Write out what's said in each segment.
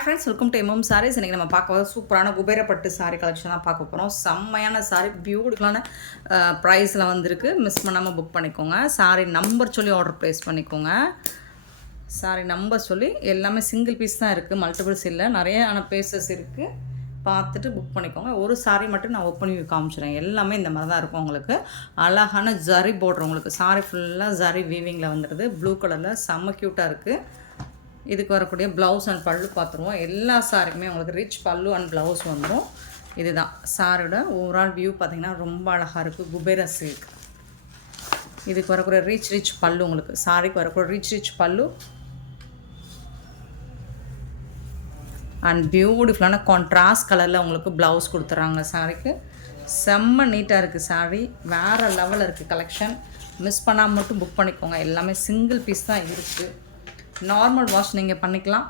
Hi friends, welcome to MM sarees. இன்றைக்கி நம்ம பார்க்க போது சூப்பரான குபேரப்பட்டு சாரீ கலெக்ஷன் தான் பார்க்க போகிறோம். செம்மையான சாரீ, பியூட்டிஃபுல்லான ப்ரைஸில் வந்திருக்கு. மிஸ் பண்ணாமல் புக் பண்ணிக்கோங்க. சாரீ நம்பர் சொல்லி ஆர்டர் ப்ளேஸ் பண்ணிக்கோங்க. சாரீ நம்பர் சொல்லி எல்லாமே சிங்கிள் பீஸ் தான் இருக்குது, மல்டிபிள்ஸ் இல்லை, நிறைய பீசஸ் இருக்குது. பார்த்துட்டு புக் பண்ணிக்கோங்க. ஒரு சாரீ மட்டும் நான் ஓப்பன் வியூ காமிச்சிடுறேன். எல்லாமே இந்த மாதிரி தான் இருக்கும். உங்களுக்கு அழகான ஜரி போடுறோம். உங்களுக்கு சாரீ ஃபுல்லாக ஜரி வீவிங்கில் வந்துடுது. ப்ளூ கலரில் செம்ம க்யூட்டாக இருக்குது. இதுக்கு வரக்கூடிய ப்ளவுஸ் அண்ட் பல்லு பார்த்துருவோம். எல்லா சாரிக்குமே உங்களுக்கு ரிச் பல்லு அண்ட் ப்ளவுஸ் வந்துடும். இதுதான் சாரியோட ஓவரால் வியூ. பார்த்திங்கன்னா ரொம்ப அழகாக இருக்குது. குபேர சில்க். இதுக்கு வரக்கூடிய ரிச் பல்லு, உங்களுக்கு சாரிக்கு வரக்கூடிய ரிச் பல்லு அண்ட் பியூட்டிஃபுல்லான கான்ட்ராஸ்ட் கலரில் உங்களுக்கு ப்ளவுஸ் கொடுத்துட்றாங்க. சாரிக்கு செம்ம நீட்டாக இருக்குது. சாரி வேறு லெவலில் இருக்குது. கலெக்ஷன் மிஸ் பண்ணாமல் மட்டும் புக் பண்ணிக்கோங்க. எல்லாமே சிங்கிள் பீஸ் தான் இருக்குது. நார்மல் வாஷ் நீங்கள் பண்ணிக்கலாம்.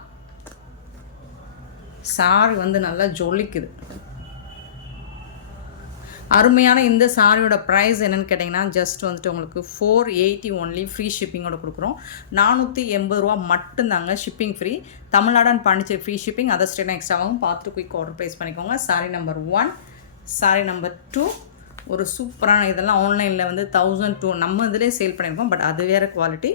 சாரி வந்து நல்லா ஜொலிக்குது. அருமையான இந்த சாரியோட ப்ரைஸ் என்னென்னு கேட்டிங்கன்னா, ஜஸ்ட் வந்துட்டு உங்களுக்கு 480 ஒன்லி. ஃப்ரீ ஷிப்பிங்கோட கொடுக்குறோம். 480 ரூபா மட்டும்தாங்க shipping free. Tamil Nadu and Pondicherry free shipping. Other state எக்ஸ்ட்ராவும் பார்த்துட்டு குயிக் ஆர்டர் ப்ளேஸ் பண்ணிக்கோங்க. சாரி நம்பர் 1, சாரி நம்பர் 2 ஒரு சூப்பரான, இதெல்லாம் ஆன்லைனில் வந்து 1002 நம்ம இதிலே சேல் பண்ணியிருக்கோம். பட் அது வேறு குவாலிட்டி.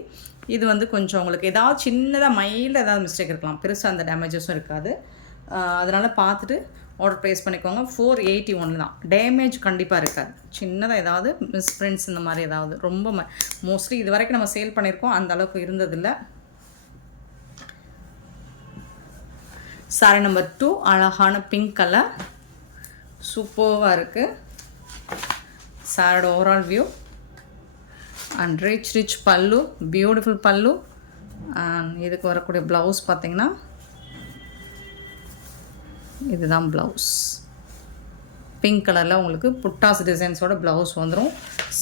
இது வந்து கொஞ்சம் உங்களுக்கு ஏதாவது சின்னதாக மைல்டாக ஏதாவது மிஸ்டேக் இருக்கலாம், பெருசாக அந்த டேமேஜஸும் இருக்காது. அதனால் பார்த்துட்டு ஆர்டர் ப்ளேஸ் பண்ணிக்கோங்க. 481 தான். டேமேஜ் கண்டிப்பாக இருக்காது. சின்னதாக ஏதாவது மிஸ்பிரிண்ட்ஸ் இந்த மாதிரி ஏதாவது ரொம்ப மோஸ்ட்லி இது வரைக்கும் நம்ம சேல் பண்ணியிருக்கோம், அந்த அளவுக்கு இருந்ததில்லை. சாரி நம்பர் 2 அழகான பிங்க் கலர், சூப்பராக இருக்குது. சாரியோட ஓவரால் வியூ அண்ட் ரிச் பல்லு, பியூட்டிஃபுல் பல்லு. அண்ட் இதுக்கு வரக்கூடிய ப்ளவுஸ் பார்த்திங்கன்னா இதுதான் ப்ளவுஸ். பிங்க் கலரில் உங்களுக்கு புட்டாஸ் டிசைன்ஸோட ப்ளவுஸ் வந்துடும்.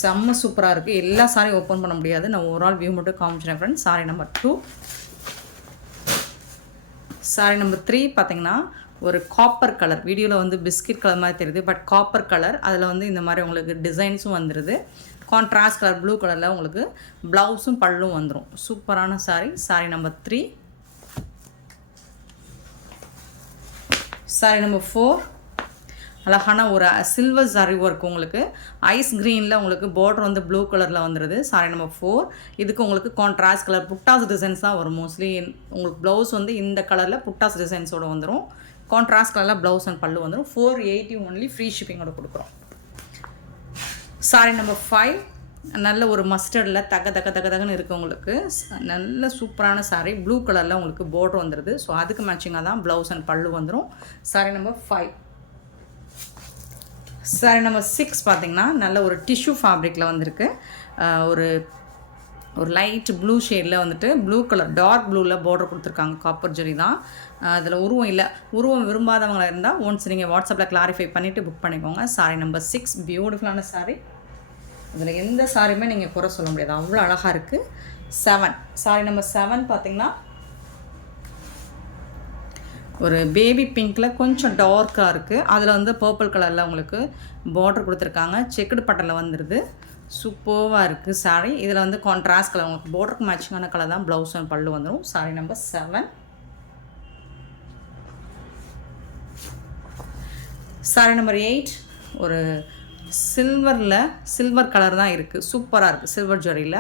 செம்ம சூப்பராக இருக்குது. எல்லா சாரியும் ஓப்பன் பண்ண முடியாது, நான் ஓவரால் வியூ மட்டும் காமிச்சிட்டேன் friends. Sari number 2. Sari number 3 பார்த்திங்கன்னா ஒரு காப்பர் கலர். வீடியோவில் வந்து பிஸ்கட் கலர் மாதிரி தெரியுது, பட் காப்பர் கலர். அதில் வந்து இந்த மாதிரி உங்களுக்கு டிசைன்ஸும் வந்துடுது. கான்ட்ராஸ்ட் கலர் ப்ளூ கலரில் உங்களுக்கு ப்ளவுஸும் பல்லும் வந்துடும். சூப்பரான sorry. Sorry number 3. Sorry number 4 அழகான ஒரு சில்வர் சாரி ஒர்க். உங்களுக்கு ஐஸ் க்ரீனில் உங்களுக்கு பார்டர் வந்து ப்ளூ கலரில் வந்துடுது. Sorry number 4. இதுக்கு உங்களுக்கு கான்ட்ராஸ்ட் கலர் புட்டாஸ் டிசைன்ஸ் தான் வரும் மோஸ்ட்லி. உங்களுக்கு ப்ளவுஸ் வந்து இந்த கலரில் புட்டாஸ் டிசைன்ஸோடு வந்துடும். கான்ட்ராஸ்ட் கலரில் ப்ளவுஸ் அண்ட் பல்லு வந்துடும். 480 ஒன்லி. ஃப்ரீ ஷிப்பிங்கோட கொடுக்குறோம். சாரி நம்பர் 5 நல்ல ஒரு மஸ்டர்டில் தகன்னு இருக்குது. உங்களுக்கு நல்ல சூப்பரான சாரீ. ப்ளூ கலரில் உங்களுக்கு பார்டர் வந்துடுது. ஸோ அதுக்கு மேட்சிங்காக தான் ப்ளவுஸ் அண்ட் பல்லு வந்துடும். Sorry number 5. சாரி நம்பர் 6 பார்த்திங்கன்னா நல்ல ஒரு டிஷ்யூ ஃபேப்ரிக்கில் வந்திருக்கு. ஒரு லைட் ப்ளூ ஷேடில் வந்துட்டு ப்ளூ கலர் டார்க் ப்ளூவில் பார்டர் கொடுத்துருக்காங்க. காப்பர் ஜரி தான். அதில் உருவம் இல்லை. உருவம் விரும்பாதவங்களாக இருந்தால் ஒன்ஸ் நீங்கள் வாட்ஸ்அப்பில் கிளாரிஃபை பண்ணிவிட்டு புக் பண்ணிக்கோங்க. சாரி நம்பர் 6 பியூட்டிஃபுல்லான சாரீ. இதில் எந்த சாரியுமே நீங்கள் குறை சொல்ல முடியாது, அவ்வளோ அழகாக இருக்குது. 7 சாரி நம்பர் 7 பார்த்திங்கன்னா ஒரு பேபி பிங்க்கில் கொஞ்சம் டார்க்காக இருக்குது. அதில் வந்து பர்பிள் கலரில் உங்களுக்கு பார்டர் கொடுத்துருக்காங்க. செக்குடு பட்டனில் வந்துடுது. சூப்பராக இருக்குது சாரீ. இதில் வந்து கான்ட்ராஸ்ட் கலர் உங்களுக்கு பார்டருக்கு மேட்சிங்கான கலர் தான் ப்ளவுஸ் அண்ட் பல்லு வந்துடும். Sorry number 7. சாரி நம்பர் 8 ஒரு சில்வர் கலர் தான் இருக்குது. சூப்பராக இருக்குது. சில்வர் ஜரியில்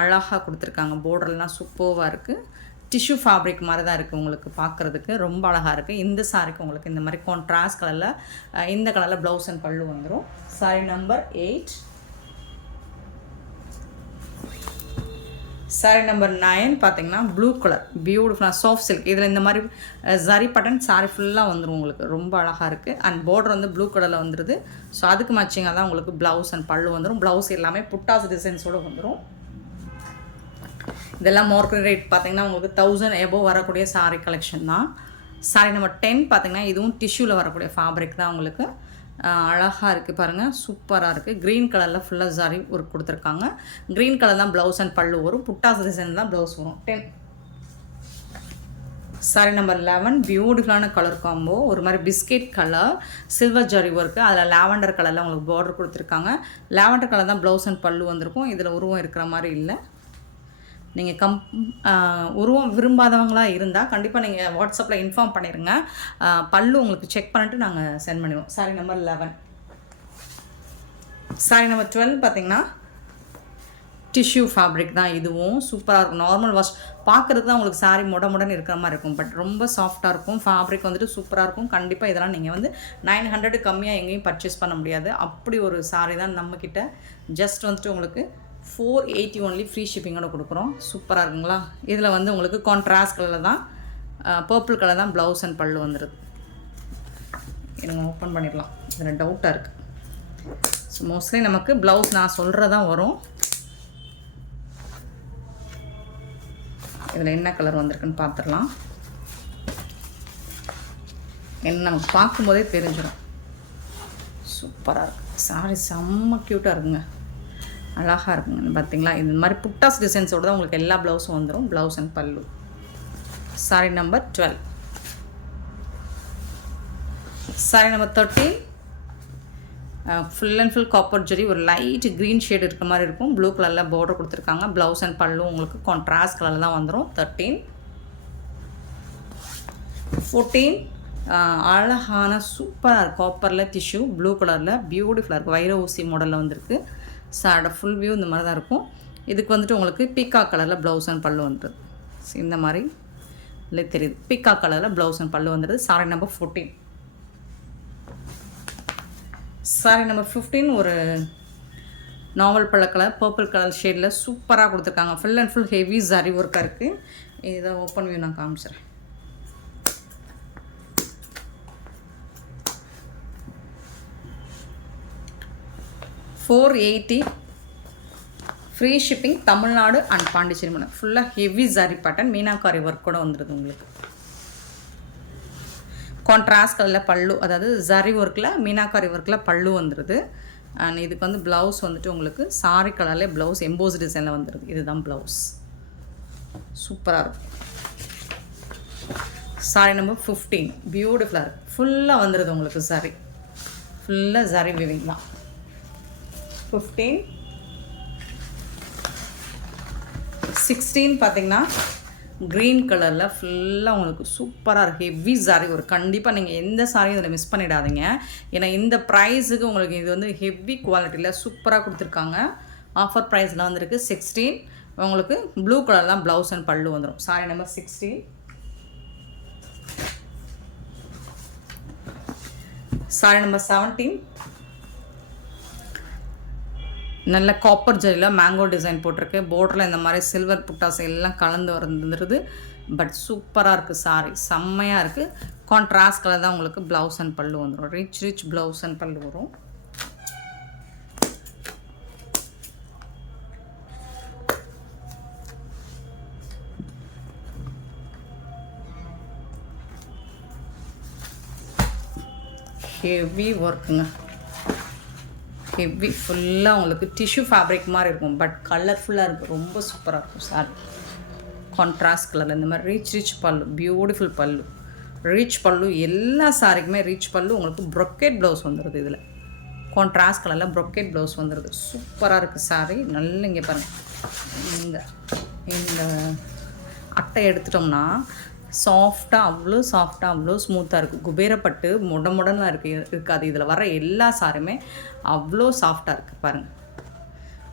அழகாக கொடுத்துருக்காங்க. பார்டர்லாம் சூப்பராக இருக்குது. டிஷ்யூ ஃபேப்ரிக் மாதிரி தான் இருக்குது. உங்களுக்கு பார்க்குறதுக்கு ரொம்ப அழகாக இருக்குது. இந்த சாரிக்கு உங்களுக்கு இந்த மாதிரி கான்ட்ராஸ்ட் கலரில் இந்த கலரில் ப்ளவுஸ் அண்ட் பல்லு வந்துடும். Sorry number 8. சாரி நம்பர் 9 பார்த்திங்கன்னா ப்ளூ கலர் பியூட்டிஃபுல்லாக சாஃப்ட் சில்க். இதில் இந்த மாதிரி ஜரி பட்டன் சாரி ஃபுல்லாக வந்துடும். உங்களுக்கு ரொம்ப அழகாக இருக்குது. அண்ட் பார்டர் வந்து ப்ளூ கலரில் வந்துடுது. ஸோ அதுக்கு மேட்சிங்காக தான் உங்களுக்கு ப்ளவுஸ் அண்ட் பல்லு வந்துடும். ப்ளவுஸ் எல்லாமே புட்டாஸ் டிசைன்ஸோடு வந்துடும். இதெல்லாம் மார்க்கெட் ரேட் பார்த்திங்கன்னா உங்களுக்கு 1000 எபோவ் வரக்கூடிய சாரீ கலெக்ஷன் தான். சாரி நம்பர் 10 பார்த்திங்கன்னா இதுவும் டிஷ்யூவில் வரக்கூடிய ஃபேப்ரிக் தான். உங்களுக்கு அழகாக இருக்குது பாருங்கள், சூப்பராக இருக்குது. க்ரீன் கலரில் ஃபுல்லாக ஜரி ஒர்க் கொடுத்துருக்காங்க. க்ரீன் கலர் தான் ப்ளவுஸ் அண்ட் பல்லு வரும். புட்டாஸ் டிசைன் தான் ப்ளவுஸ் வரும். 10 சாரி நம்பர் 11 பியூட்டிஃபுல்லான கலர் காம்போ. ஒரு மாதிரி biscuit colour silver zari work. அதில் லாவெண்டர் கலரில் உங்களுக்கு பார்டர் கொடுத்துருக்காங்க. லாவெண்டர் கலர் தான் ப்ளவுஸ் அண்ட் பல்லு வந்திருக்கும். இதில் உருவம் இருக்கிற மாதிரி இல்லை. நீங்கள் உருவம் விரும்பாதவங்களாக இருந்தால் கண்டிப்பாக நீங்கள் வாட்ஸ்அப்பில் இன்ஃபார்ம் பண்ணிடுங்க. பல்லு உங்களுக்கு செக் பண்ணிவிட்டு நாங்கள் சென்ட் பண்ணிடுவோம். Sorry number 11. சாரி நம்பர் 12 பார்த்திங்கன்னா டிஷ்யூ ஃபேப்ரிக் தான். இதுவும் சூப்பராக இருக்கும். நார்மல் வாஷ் பார்க்குறது தான் உங்களுக்கு சாரி முடன்னு இருக்கிற மாதிரி இருக்கும். பட் ரொம்ப சாஃப்டாக இருக்கும். ஃபேப்ரிக் வந்துட்டு சூப்பராக இருக்கும். கண்டிப்பாக இதெல்லாம் நீங்கள் வந்து 900 கம்மியாக எங்கேயும் பர்ச்சேஸ் பண்ண முடியாது. அப்படி ஒரு சாரி தான் நம்மக்கிட்ட. ஜஸ்ட் வந்துட்டு உங்களுக்கு 480 ஒன்லி ஃப்ரீ ஷிப்பிங்கோட கொடுக்குறோம். சூப்பராக இருக்குங்களா? இதில் வந்து உங்களுக்கு கான்ட்ராஸ்ட் கலரில் தான், பர்பிள் கலர் தான் ப்ளவுஸ் அண்ட் பல்லு வந்துடுது. எனக்கு ஓப்பன் பண்ணிடலாம். இதில் டவுட்டாக இருக்குது. ஸோ மோஸ்ட்லி நமக்கு ப்ளவுஸ் நான் சொல்கிறதான் வரும். இதில் என்ன கலர் வந்திருக்குன்னு பார்த்துடலாம். என்ன நமக்கு பார்க்கும்போதே தெரிஞ்சிடும். சூப்பராக இருக்குது சாரி. செம்ம க்யூட்டாக இருக்குங்க. அழகாக இருக்குங்க. பார்த்தீங்களா? இந்த மாதிரி புட்டாஸ் டிசைன்ஸோடு தான் உங்களுக்கு எல்லா ப்ளவுஸும் வந்துடும். Blouse and pallu. Sari number 12. Sari number 13. Full and full copper zari, ஒரு லைட் க்ரீன் ஷேட் இருக்க மாதிரி இருக்கும். ப்ளூ கலரில் பார்டர் கொடுத்துருக்காங்க. ப்ளவுஸ் அண்ட் பல்லு உங்களுக்கு கான்ட்ராஸ்ட் கலரில் தான் வந்துடும். 13. 14. அழகான சூப்பராக காப்பரில் டிஷ்யூ, ப்ளூ கலரில் பியூட்டிஃபுல்லாக இருக்குது. வைர ஊசி மாடலில் வந்திருக்கு. சாரோட ஃபுல் வியூ இந்த மாதிரி தான் இருக்கும். இதுக்கு வந்துட்டு உங்களுக்கு பீகாக் கலரில் ப்ளவுஸ் அண்ட் பல்லு வந்துடுது. இந்த மாதிரி இல்லை தெரியுது. பீகாக் கலரில் ப்ளவுஸ் அண்ட் பல்லு வந்துடுது. Sorry number 14. சாரி நம்பர் 15 ஒரு நாவல் பழ கலர், பர்பிள் கலர் ஷேடில் சூப்பராக கொடுத்துருக்காங்க. Full and full heavy zari ஒர்க்காக இருக்குது. இதை ஓப்பன் வியூ நான் காமிச்சிடுறேன். $480 free shipping, Tamil Nadu and Pondicherry மூலம். ஃபுல்லாக heavy zari pattern, meenakari work கூட வந்துடுது உங்களுக்கு. கான்ட்ராஸ்ட் கலரில் பல்லு, அதாவது ஜரி ஒர்க்கில் மீனாக்காரி ஒர்க்கில் பல்லு வந்துடுது. அண்ட் இதுக்கு வந்து ப்ளவுஸ் வந்துட்டு உங்களுக்கு சாரி கலர்லேயே ப்ளவுஸ் எம்போஸ் டிசைனில் வந்துடுது. இதுதான் ப்ளவுஸ். சூப்பராக இருக்கும். சாரி நம்பர் 15 பியூட்டிஃபுல்லாக இருக்குது. ஃபுல்லாக வந்துடுது உங்களுக்கு ஜரி. ஃபுல்லாக ஜரி விவிங் தான். 15. 16 பார்த்திங்கன்னா க்ரீன் கலரில் ஃபுல்லாக உங்களுக்கு சூப்பராக இருக்குது. ஹெவி சாரி ஒரு கண்டிப்பாக நீங்கள் எந்த சாரியும் இதில் மிஸ் பண்ணிடாதீங்க. ஏன்னா இந்த ப்ரைஸுக்கு உங்களுக்கு இது வந்து ஹெவி குவாலிட்டியில் சூப்பராக கொடுத்துருக்காங்க. ஆஃபர் ப்ரைஸில் வந்துருக்கு. 16 உங்களுக்கு ப்ளூ கலர் தான் ப்ளவுஸ் அண்ட் பல்லு வந்துடும். Sorry number 16. சாரி நம்பர் 17 நல்ல காப்பர் ஜெல்லில் மேங்கோ டிசைன் போட்டிருக்கு. போர்டரில் இந்த மாதிரி சில்வர் புட்டாஸ் எல்லாம் கலந்து வந்துருது. பட் சூப்பராக இருக்குது சாரி. செம்மையாக இருக்குது. கான்ட்ராஸ்ட் கலர் தான் உங்களுக்கு ப்ளவுஸ் அண்ட் பல்லு வந்துடும். ரிச் ப்ளவுஸ் அண்ட் பல்லு வரும். ஹெவி ஒர்க்குங்க. ஹெவி ஃபுல்லாக உங்களுக்கு டிஷ்யூ ஃபேப்ரிக் மாதிரி இருக்கும். பட் கலர்ஃபுல்லாக இருக்குது. ரொம்ப சூப்பராக இருக்கும் சாரி. கான்ட்ராஸ்ட் கலரில் இந்த மாதிரி ரிச் பல்லு, பியூட்டிஃபுல் பல்லு, ரிச் பல்லு. எல்லா சாரிக்குமே ரிச் பல்லு. உங்களுக்கு ப்ரொக்கேட் ப்ளவுஸ் வந்துடுது. இதில் கான்ட்ராஸ்ட் கலரில் ப்ரொக்கேட் ப்ளவுஸ் வந்துடுது. சூப்பராக இருக்குது சாரி. நல்லா இங்கே பாருங்கள். இந்த அட்டை எடுத்துட்டோம்னா சாஃப்டாக, அவ்வளோ ஸ்மூத்தாக இருக்குது. குபேரப்பட்டு முடலாம் இருக்காது. இதில் வர எல்லா சாரியுமே அவ்வளோ சாஃப்டாக இருக்குது. பாருங்கள்,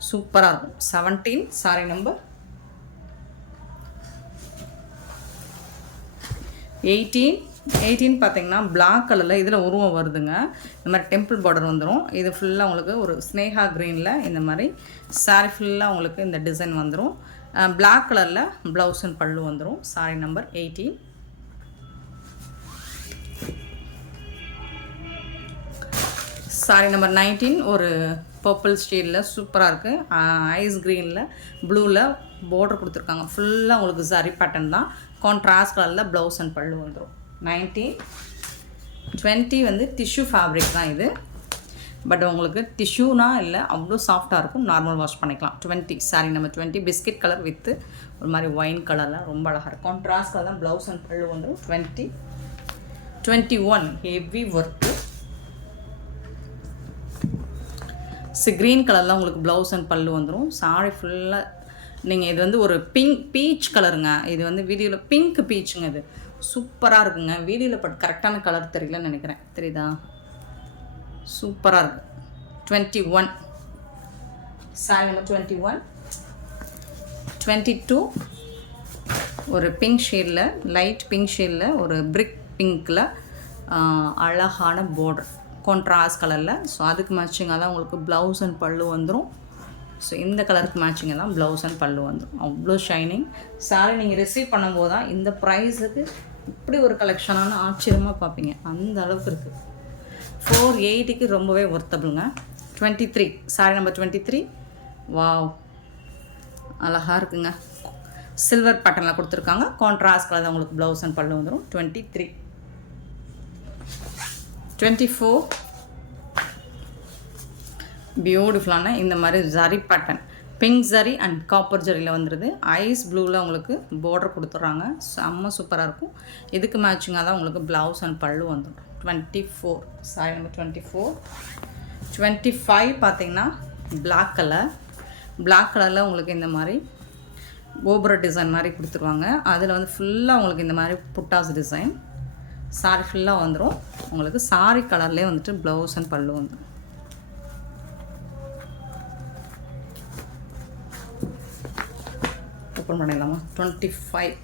சூப்பராக இருக்கும். 17 சாரி நம்பர் 18 பார்த்தீங்கன்னா பிளாக் கலரில் இதில் உருவம் வருதுங்க. இந்த மாதிரி டெம்பிள் பார்டர் வந்துடும். இது ஃபுல்லாக உங்களுக்கு ஒரு ஸ்னேகா க்ரீனில் இந்த மாதிரி சாரி ஃபுல்லாக உங்களுக்கு இந்த டிசைன் வந்துடும். பிளாக் கலரில் ப்ளவுஸ் அண்ட் பல்லு வந்துடும். Sorry number 18. சாரி நம்பர் 19 ஒரு பர்பிள் ஷேடில் சூப்பராக இருக்குது. ஐஸ் க்ரீனில் ப்ளூவில் பார்டர் கொடுத்துருக்காங்க. ஃபுல்லாக உங்களுக்கு சரி பேட்டர்ன் தான். கான்ட்ராஸ்ட் கலரில் ப்ளவுஸ் அண்ட் பல்லு வந்துடும். 19. 20 வந்து டிஷ்யூ ஃபேப்ரிக் தான் இது. பட் உங்களுக்கு டிஷ்யூனா இல்லை, அவ்வளோ சாஃப்டாக இருக்கும். நார்மல் வாஷ் பண்ணிக்கலாம். 20 sorry number 20 biscuit colour with ஒரு மாதிரி ஒயின் கலரில் ரொம்ப அழகாக இருக்கும். கான்ட்ராஸ்ட் கலர் தான் ப்ளவுஸ் அண்ட் பல்லு வந்துடும். 20. 21 ஹெவி ஒர்க்கு. க்ரீன் கலரில் உங்களுக்கு ப்ளவுஸ் அண்ட் பல்லு வந்துடும். சாரி ஃபுல்லாக நீங்கள் இது வந்து ஒரு பீச் கலருங்க. இது வந்து வீடியோவில் பிங்க் பீச்சுங்க. இது சூப்பராக இருக்குங்க. வீடியோவில் பட் கரெக்டான கலர் தெரியலன்னு நினைக்கிறேன். தெரியுதா? சூப்பராக இருக்குது. 21 சாரி நம்பர் 21. 22 ஒரு பிங்க் ஷேடில், லைட் பிங்க் ஷேடில், ஒரு பிரிக் பிங்க்கில் அழகான பார்டர் கான்ட்ராஸ்ட் கலரில். ஸோ அதுக்கு மேட்சிங்காக தான் உங்களுக்கு ப்ளவுஸ் அண்ட் பல்லு வந்துடும். ஸோ இந்த கலருக்கு மேட்சிங்காக தான் ப்ளவுஸ் அண்ட் பல்லு வந்துடும். அவ்வளோ ஷைனிங். சாரி நீங்கள் ரிசீவ் பண்ணும்போது தான் இந்த ப்ரைஸுக்கு இப்படி ஒரு கலெக்ஷனான ஆச்சரியமாக பார்ப்பீங்க. அந்த அளவுக்கு இருக்குது. 480க்கு ரொம்பவே ஒர்த்தபிளுங்க. 23 சாரி நம்பர் 23. வாவ், அழகாக இருக்குங்க. சில்வர் பேட்டர்னில் கொடுத்துருக்காங்க. கான்ட்ராஸ்ட் கலர் தான் உங்களுக்கு ப்ளவுஸ் அண்ட் பல்லு வந்துடும். 23. 24 பியூட்டிஃபுல்லான இந்த மாதிரி zari pattern, pink zari and copper ஜரியில் வந்துடுது. ஐஸ் ப்ளூவில் உங்களுக்கு பார்டர் கொடுத்துட்றாங்க. செம்ம சூப்பராக இருக்கும். இதுக்கு மேட்சிங்காக தான் உங்களுக்கு ப்ளவுஸ் அண்ட் பல்லு வந்துடும். 24 சாரி நம்பர் 24. 25 பார்த்தீங்கன்னா பிளாக் கலர். பிளாக் கலரில் உங்களுக்கு இந்த மாதிரி கோபுர டிசைன் மாதிரி கொடுத்துருவாங்க. அதில் வந்து ஃபுல்லாக உங்களுக்கு இந்த மாதிரி புட்டாஸ் டிசைன். சாரி ஃபுல்லாக வந்துடும். உங்களுக்கு சாரி கலர்லேயே வந்துட்டு ப்ளவுஸ் அண்ட் பல்லு வந்துடும். ஓப்பன் பண்ணிடலாமா? 25.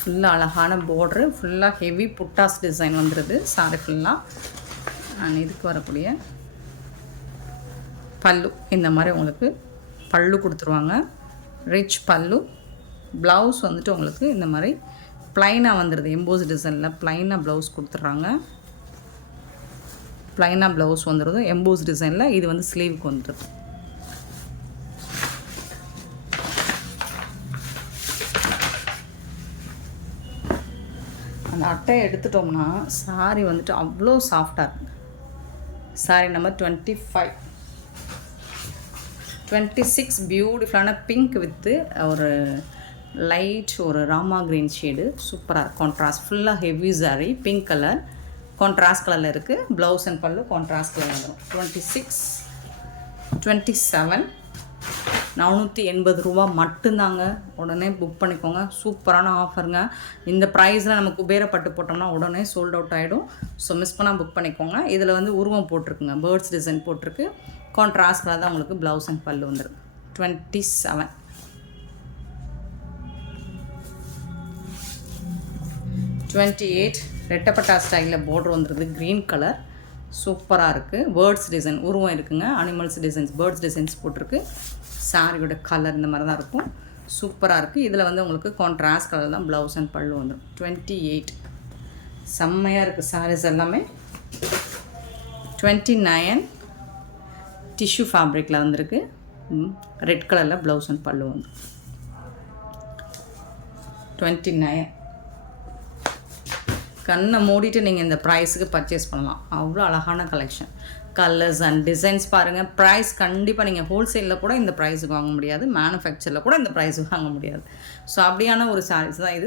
ஃபுல்லாக அழகான பார்ட்ரு, ஃபுல்லாக ஹெவி புட்டாஸ் டிசைன் வந்துடுது சாரி ஃபுல்லாக. அண்ட் இதுக்கு வரக்கூடிய பல்லு இந்த மாதிரி உங்களுக்கு பல்லு கொடுத்துருவாங்க. ரிச் பல்லு. ப்ளவுஸ் வந்துட்டு உங்களுக்கு இந்த மாதிரி ப்ளைனாக வந்துடுது. எம்போஸ் டிசைனில் ப்ளைனாக ப்ளவுஸ் கொடுத்துட்றாங்க. ப்ளைனாக ப்ளவுஸ் வந்துடுது எம்போஸ் டிசைனில். இது வந்து ஸ்லீவுக்கு வந்துடுது. அந்த அட்டையை எடுத்துட்டோம்னா சாரி வந்துட்டு அவ்வளோ சாஃப்டாக இருக்குது. Sorry number 25. 26 பியூட்டிஃபுல்லான பிங்க் வித்து ஒரு லைட் ஒரு ராமா க்ரீன் ஷேடு. சூப்பராக இருக்குது. கான்ட்ராஸ்ட் ஃபுல்லாக heavy sorry pink colour contrast கலரில் இருக்குது. ப்ளவுஸ் அண்ட் பல்லு கான்ட்ராஸ்ட் கலர் வந்துடும். 26. 27 480 ரூபா மட்டும்தாங்க. உடனே புக் பண்ணிக்கோங்க. சூப்பரான ஆஃபருங்க. இந்த ப்ரைஸில் நம்ம குபேரப்பட்டு போட்டோம்னா உடனே சோல்ட் அவுட் ஆகிடும். ஸோ மிஸ் பண்ணால் புக் பண்ணிக்கோங்க. இதில் வந்து உருவம் போட்டிருக்குங்க, பேர்ட்ஸ் டிசைன் போட்டிருக்கு. கான்ட்ராஸ்ட் கலர் தான் உங்களுக்கு ப்ளவுஸ் அண்ட் பல்லு வந்துடும். 27. 28 ரெட்டப்பட்டா ஸ்டைலில் பார்டர் வந்துடுது. க்ரீன் கலர் சூப்பராக இருக்குது. பேர்ட்ஸ் டிசைன் உருவம் இருக்குங்க. அனிமல்ஸ் டிசைன்ஸ், பேர்ட்ஸ் டிசைன்ஸ் போட்டிருக்கு. சாரியோட கலர் இந்த மாதிரி தான் இருக்கும். சூப்பராக இருக்குது. இதில் வந்து உங்களுக்கு கான்ட்ராஸ்ட் கலர் தான் ப்ளவுஸ் அண்ட் பல்லு வந்துடும். 28 செம்மையாக இருக்குது சாரீஸ் எல்லாமே. 29 டிஷ்யூ ஃபேப்ரிக்கில் வந்திருக்கு. ரெட் கலரில் ப்ளவுஸ் அண்ட் பல்லு வந்துடும். 29 கண்ணை மூடிட்டு நீங்கள் இந்த ப்ரைஸுக்கு பர்ச்சேஸ் பண்ணலாம். அவ்வளோ அழகான கலெக்ஷன். கலர்ஸ் அண்ட் டிசைன்ஸ் பாருங்கள். ப்ரைஸ் கண்டிப்பாக நீங்கள் ஹோல்சேலில் கூட இந்த ப்ரைஸுக்கு வாங்க முடியாது. மேனுஃபேக்சரில் கூட இந்த ப்ரைஸுக்கு வாங்க முடியாது. ஸோ அப்படியான ஒரு சாரீஸ் தான் இது.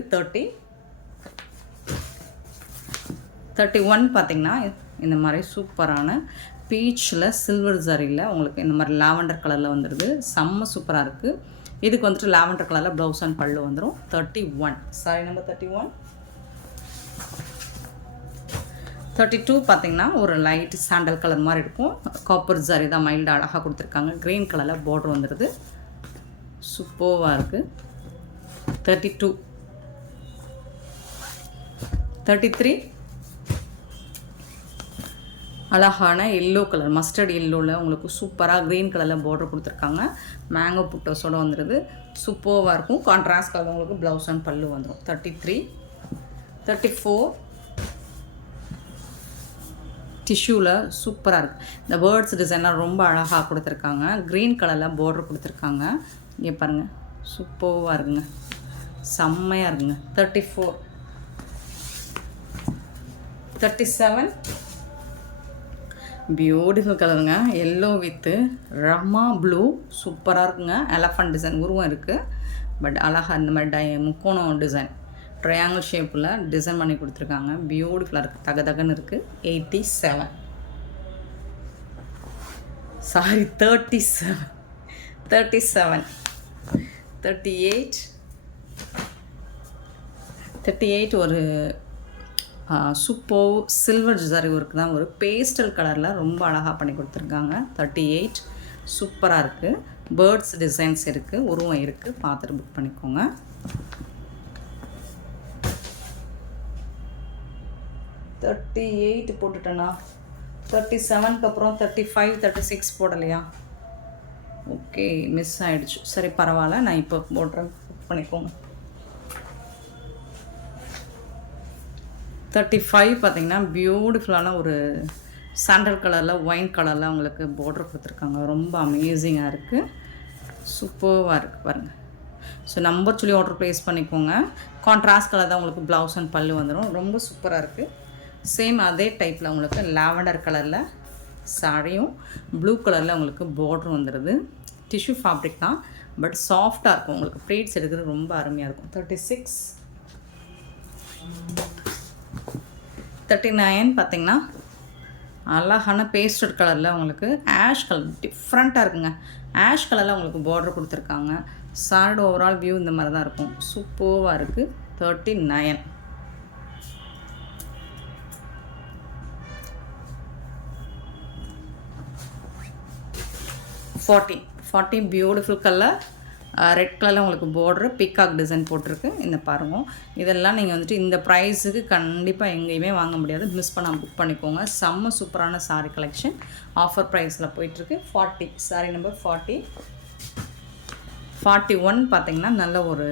31 பார்த்திங்கன்னா இந்த மாதிரி சூப்பரான பீச்சில் சில்வர் ஜரியில் உங்களுக்கு இந்த மாதிரி லாவெண்டர் கலரில் வந்துடுது. செம்ம சூப்பராக இருக்குது. இதுக்கு வந்துட்டு லாவெண்டர் கலரில் ப்ளவுஸ் அண்ட் பல்லு வந்துடும். 31 சாரி நம்பர் 31. 32 பார்த்திங்கன்னா ஒரு லைட் சாண்டல் கலர் மாதிரி இருக்கும். காப்பர் ஜரி தான் மைல்டாக அழகாக கொடுத்துருக்காங்க. க்ரீன் கலரில் பார்டர் வந்துடுது. சூப்பராக இருக்குது. 32. 33 அழகான எல்லோ கலர், மஸ்டர்ட் எல்லோவில் உங்களுக்கு சூப்பராக க்ரீன் கலரில் பார்டர் கொடுத்துருக்காங்க. மேங்கோ புட்டோஸோடு வந்துடுது. சூப்பராக இருக்கும். கான்ட்ராஸ்ட் கலர் உங்களுக்கு ப்ளவுஸ் அண்ட் பல்லு வந்துடும். 33. 34 டிஷ்யூவில் சூப்பராக இருக்குது. இந்த பேர்ட்ஸ் டிசைன்லாம் ரொம்ப அழகாக கொடுத்துருக்காங்க. க்ரீன் கலரில் பார்டர் கொடுத்துருக்காங்க. இங்கே பாருங்கள் சூப்பராக இருக்குங்க. செம்மையாக இருக்குங்க. 34. 37 பியூட்டிஃபுல் கலருங்க. எல்லோ வித்து ரமா ப்ளூ சூப்பராக இருக்குங்க. எலஃபண்ட் டிசைன் உருவம் இருக்குது. பட் அழகாக இந்த மாதிரி முக்கோணம் டிசைன் ட்ரையாங்கிள் ஷேப்பில் டிசைன் பண்ணி கொடுத்துருக்காங்க. பியூட்டிஃபுல்லாக இருக்குது, தக தகன்னு இருக்குது. 87 சாரி 37 37 38 38 ஒரு சூப்பர் சில்வர் ஜரி ஒர்க் தான், ஒரு பேஸ்டல் கலரில் ரொம்ப அழகாக பண்ணி கொடுத்துருக்காங்க. 38 சூப்பராக இருக்குது. பேர்ட்ஸ் டிசைன்ஸ் இருக்குது, உருவம் இருக்குது, பார்த்துட்டு புக் பண்ணிக்கோங்க. $38 போட்டுட்டேண்ணா. 37க்கு அப்புறம் 35 36 போடலையா? ஓகே, மிஸ் ஆகிடுச்சு. சரி பரவாயில்ல, நான் இப்போ போடுறேன், புக் பண்ணிக்கோங்க. 35 பார்த்திங்கன்னா பியூட்டிஃபுல்லான ஒரு சாண்டல் கலரில் ஒயின் கலரில் அவங்களுக்கு பார்டர் கொடுத்துருக்காங்க. ரொம்ப அமேசிங்காக இருக்குது, சூப்பராக இருக்குது பாருங்கள். ஸோ நம்பர் சொல்லி ஆர்டர் ப்ளேஸ் பண்ணிக்கோங்க. கான்ட்ராஸ்ட் கலர் தான் உங்களுக்கு ப்ளவுஸ் அண்ட் பல்லு வந்துடும். ரொம்ப சூப்பராக இருக்குது. சேம் அதே டைப்பில் உங்களுக்கு லாவெண்டர் கலரில் சாரியும் ப்ளூ கலரில் உங்களுக்கு பார்டர் வந்துடுது. டிஷ்யூ ஃபேப்ரிக் தான், பட் சாஃப்டாக இருக்கும். உங்களுக்கு ப்ளீட்ஸ் எடுக்கிறது ரொம்ப அருமையாக இருக்கும். 36 39 பார்த்திங்கன்னா அழகான பேஸ்டட் கலரில் உங்களுக்கு ஆஷ் கலர் டிஃப்ரெண்ட்டாக இருக்குங்க. ஆஷ் கலரில் உங்களுக்கு பார்டர் கொடுத்துருக்காங்க. சாரியோட ஓவரால் வியூ இந்த மாதிரி தான் இருக்கும். சூப்பராக இருக்குது. 39 40 பியூட்டிஃபுல் கலர், ரெட் கலரில் உங்களுக்கு பார்டரு பீகாக் டிசைன் போட்டிருக்கு. இந்த பாருங்கள், இதெல்லாம் நீங்கள் வந்துட்டு இந்த ப்ரைஸுக்கு கண்டிப்பாக எங்கேயுமே வாங்க முடியாது. மிஸ் பண்ணாமல் புக் பண்ணிக்கோங்க. செம்ம சூப்பரான சாரீ கலெக்ஷன் ஆஃபர் ப்ரைஸில் போயிட்டுருக்கு. 40 சாரீ நம்பர் 41 பார்த்திங்கன்னா நல்ல ஒரு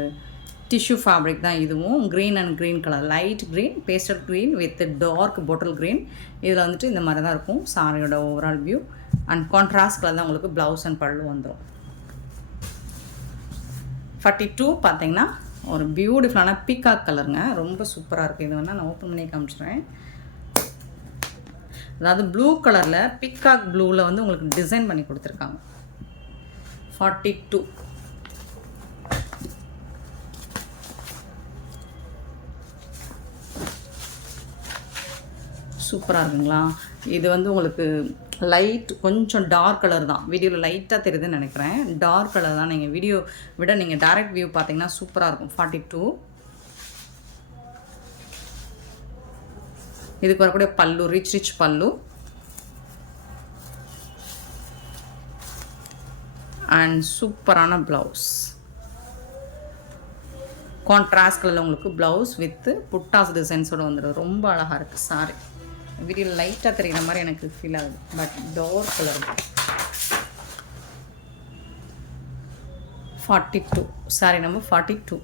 டிஷ்யூ ஃபேப்ரிக் தான். இதுவும் green and green colour, light green pastel green with dark bottle green. இதில் வந்துட்டு இந்த மாதிரி தான் இருக்கும் சாரியோட overall view. And contrast colour தான் உங்களுக்கு ப்ளவுஸ் அண்ட் பல்லு வந்துடும். 42 பார்த்திங்கன்னா ஒரு பியூட்டிஃபுல்லான பீகாக் கலருங்க, ரொம்ப சூப்பராக இருக்குது. இது வேணால் நான் ஓப்பன் பண்ணி காமிச்சிடுறேன். அதாவது ப்ளூ கலரில் பீகாக் ப்ளூவில் வந்து உங்களுக்கு டிசைன் பண்ணி கொடுத்துருக்காங்க. 42 சூப்பராக இருக்குங்களா? இது வந்து உங்களுக்கு லைட் கொஞ்சம் டார்க் கலர் தான். வீடியோவில் லைட்டாக தெரியுதுன்னு நினைக்கிறேன். டார்க் கலர் தான். நீங்கள் வீடியோ விட நீங்கள் டைரக்ட் வியூ பார்த்தீங்கன்னா சூப்பராக இருக்கும். 42 இதுக்கு வரக்கூடிய பல்லு ரிச் பல்லு அண்ட் சூப்பரான ப்ளவுஸ். கான்ட்ராஸ்ட் கலரில் உங்களுக்கு ப்ளவுஸ் வித்து புட்டாஸ் டிசைன்ஸோடு வந்துடும். ரொம்ப அழகாக இருக்குது சாரி. வீடியோவில் லைட்டாக தெரிகிற மாதிரி எனக்கு ஃபீல் ஆகுது, but dark colour. 42 sari number 42.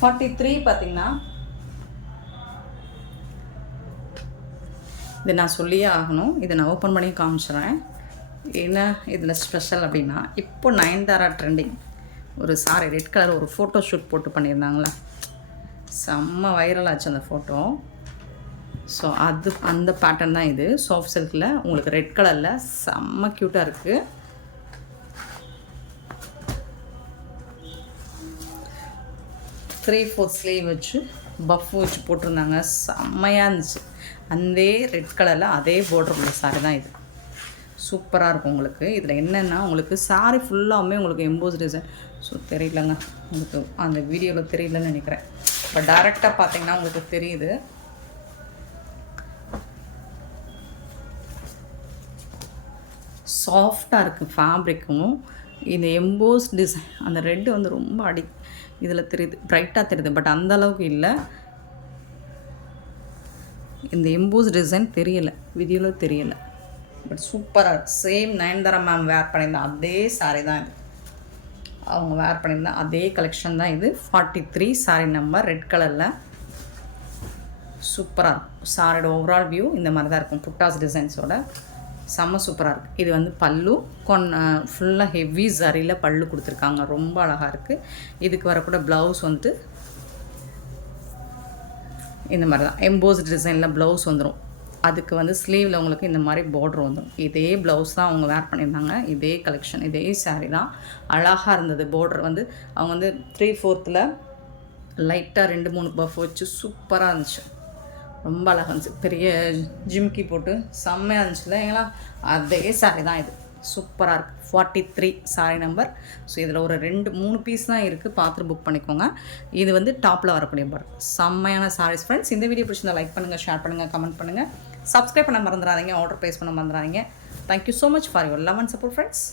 43 பார்த்திங்கன்னா இது நான் சொல்லியே ஆகணும். இதை நான் ஓப்பன் பண்ணி காமிச்சிடுறேன். என்ன இதில் ஸ்பெஷல் அப்படின்னா, இப்போ நயன்தாரா ட்ரெண்டிங் ஒரு சாரி ரெட் கலர் ஒரு ஃபோட்டோ ஷூட் போட்டு பண்ணியிருந்தாங்களே, செம்ம வைரல் ஆச்சு அந்த ஃபோட்டோ. ஸோ அந்த பேட்டர்ன் தான் இது. சாஃப்ட் சில்கில் உங்களுக்கு ரெட் கலரில் செம்ம க்யூட்டாக இருக்குது. த்ரீ ஃபோர்த் ஸ்லீவ் வச்சு பஃப் வச்சு போட்டிருந்தாங்க, செம்மையாக இருந்துச்சு. அந்த ரெட் கலரில் அதே பார்டர் உள்ள சாரி தான் இது. சூப்பராக இருக்கும் உங்களுக்கு. இதில் என்னென்னா உங்களுக்கு சாரி ஃபுல்லாகவுமே உங்களுக்கு எம்போஸ் டிசைன். ஸோ தெரியலங்க உங்களுக்கு, அந்த வீடியோவில் தெரியலன்னு நினைக்கிறேன். இப்போ டைரெக்டாக பார்த்தீங்கன்னா உங்களுக்கு தெரியுது. சாஃப்டாக இருக்குது ஃபேப்ரிக்கும். இந்த எம்போஸ் டிசைன் அந்த ரெட்டு வந்து ரொம்ப இதில் தெரியுது, ப்ரைட்டாக தெரியுது, பட் அந்தளவுக்கு இல்லை. இந்த எம்போஸ் டிசைன் தெரியலை, வீடியோவில் தெரியலை, பட் சூப்பராக இருக்குது. சேம் நயன்தாரா மேம் வேர் பண்ணியிருந்தேன் அதே சாரீ தான் இது. அவங்க வேர் பண்ணியிருந்தேன் அதே கலெக்ஷன் தான் இது. 43 சாரீ நம்பர் ரெட் கலரில் சூப்பராக இருக்கும். சாரியோட ஓவரால் வியூ இந்த மாதிரி தான் இருக்கும். புட்டாஸ் டிசைன்ஸோட செம்ம சூப்பராக இருக்குது. இது வந்து பல்லு ஃபுல்லாக ஹெவி சரியில் பல்லு கொடுத்துருக்காங்க, ரொம்ப அழகாக இருக்குது. இதுக்கு வரக்கூட ப்ளவுஸ் வந்துட்டு இந்த மாதிரி தான் எம்போஸ் டிசைனில் ப்ளவுஸ் வந்துடும். அதுக்கு வந்து ஸ்லீவில் உங்களுக்கு இந்த மாதிரி பார்டர் வந்துடும். இதே ப்ளவுஸ் தான் அவங்க வேர் பண்ணியிருந்தாங்க. இதே கலெக்ஷன், இதே சாரீ தான். அழகாக இருந்தது. பார்டர் வந்து அவங்க வந்து 3/4 லைட்டாக 2-3 பஃப் வச்சு சூப்பராக இருந்துச்சு. ரொம்ப அழகாக இருந்துச்சு. பெரிய ஜிம்கி போட்டு செம்மையாக இருந்துச்சுல்ல ஏங்களா? அதே சாரீ தான் இது. சூப்பராக இருக்குது. 43 சாரீ நம்பர். ஸோ இதில் ஒரு 2-3 பீஸ் தான் இருக்குது. பார்த்துட்டு புக் பண்ணிக்கோங்க. இது வந்து டாப்பில் வரக்கூடிய பார்டர். செம்மையான சாரீஸ் ஃப்ரெண்ட்ஸ். இந்த வீடியோ பிடிச்சிருந்தா லைக் பண்ணுங்கள், ஷேர் பண்ணுங்கள், கமெண்ட் பண்ணுங்கள். சப்ஸ்கிரைப் பண்ண மறந்துடாதீங்க, ஆர்டர் ப்ளேஸ் பண்ண மறந்துடாதீங்க. Thank you so much for your love and support friends.